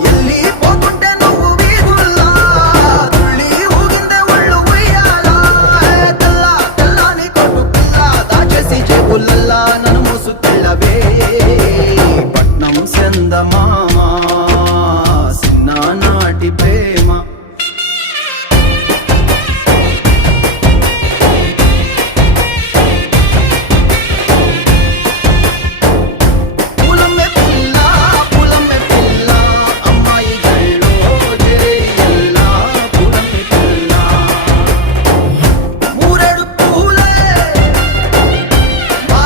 వెళ్ళిపోతుంటే నువ్వు వీధుల్లా తుళ్ళి ఊగిందే ఒళ్ళు ఉయ్యాలా తెల్ల తెల్లని కొట్టు పిల్ల దాచేసి జేబులల్లా నన్ను మోసుకెళ్ళవే పట్నం చందమామ